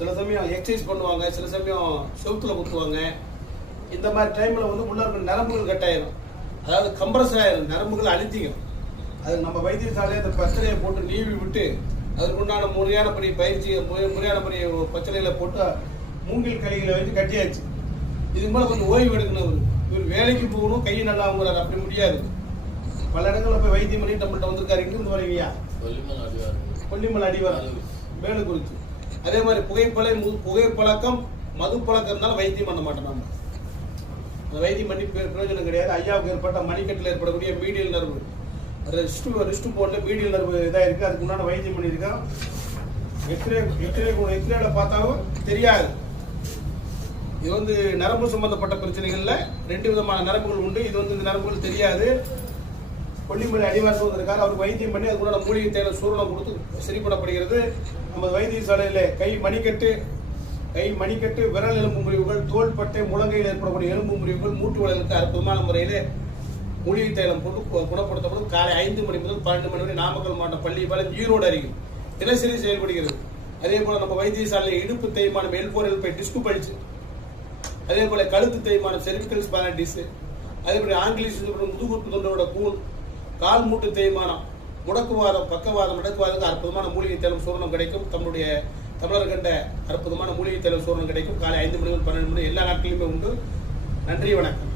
சில சமயம் எக்ஸசைஸ் பண்ணுவாங்க, சில சமயம் செவுத்துல குத்துவாங்க. இந்த மாதிரி டைமில் வந்து உள்ள இருக்கிற நரம்புகள் கட்டாயிரும், அதாவது கம்ப்ரஸ் ஆயிரும், நரம்புகள் அழுத்திக்கும். அது நம்ம வைத்தியசாலையை அந்த பச்சளையை போட்டு நீவி விட்டு அதுக்குண்டான முறையான பயிற்சி முறையான பச்சளையில் போட்டு மூங்கில் களிகளை வச்சு கட்டியாச்சு. இதுக்கு மேலே கொஞ்சம் ஓய்வு எடுக்கணும். இவர் வேலைக்கு போகணும், கையை நல்லா அவங்களால அப்படி முடியாது. பல இடங்களில் போய் வைத்தியம் பண்ணி நம்மள்கிட்ட வந்திருக்காரு. இங்கிருந்து வரீங்கயா கொல்லிமலை அடிவார் வேலு குறித்து. அதே மாதிரி புகைப்பழக்கம் மது பழக்கம் இருந்தாலும் வைத்தியம் பண்ண மாட்டோம். நம்ம அந்த வைத்தியம் பண்ணி பிரயோஜனம் கிடையாது. ஐயாவுக்கு ஏற்பட்ட மணிக்கட்டில் ஏற்படக்கூடிய மீடியல் நர்வு ரிஸ்ட் போர்டில் மீடியல் நர்வு இதாக இருக்குது. அதுக்கு முன்னாடி வைத்தியம் பண்ணியிருக்கோம். எக்ஸ்ரேல பார்த்தாலும் தெரியாது. இது வந்து நரம்பு சம்பந்தப்பட்ட பிரச்சனைகள்ல 2 விதமான நரம்புகள் உண்டு. இது வந்து இந்த நரம்புகள் தெரியாது. கொல்லிமலை அடிவாரத்தில் வந்திருக்காரு. அவருக்கு வைத்தியம் பண்ணி அதுக்குள்ள மூலிகை தேயிலை சூரணம் கொடுத்து சரி பண்ணப்படுகிறது. நம்ம வைத்தியசாலையில் கை மணிக்கட்டு விரல் எலும்பு முறிவுகள், தோள்பட்டை முழங்கையில் ஏற்படக்கூடிய எலும்பு முறிவுகள், மூட்டு வளைகளுக்கு அற்புதமான முறையில் மூலிகை தைலம் போட்டு குணப்படுத்தப்படும். காலை 5 மணி முதல் 12 மணி வரை நாமக்கல் மாவட்டம் பள்ளிப்பாளையம் ஈரோடு அருகில் தினசரி செயல்படுகிறது. அதே போல நம்ம வைத்தியசாலையில் இடுப்பு தேய்மானம் L4 டிஸ்கு பழிச்சு, அதே போல கழுத்து தேய்மானம் செர்விக்கல் ஸ்பானடிஸ், அதே போல ஆங்கிலிஷ் முதுகுத்து தொண்டரோட கூண், கால் மூட்டு தேய்மானம், முடக்குவாதம், பக்கவாதம், முடக்குவாதத்துக்கு அற்புதமான மூலிகை தைலம் சூரணம் கிடைக்கும். நம்முடைய தமிழர் கண்ட அற்புதமான மூலிகை தைலம் சூரணம் கிடைக்கும். காலை 5 மணி முதல் 12 மணி எல்லா நாட்களிலுமே உண்டு. நன்றி, வணக்கம்.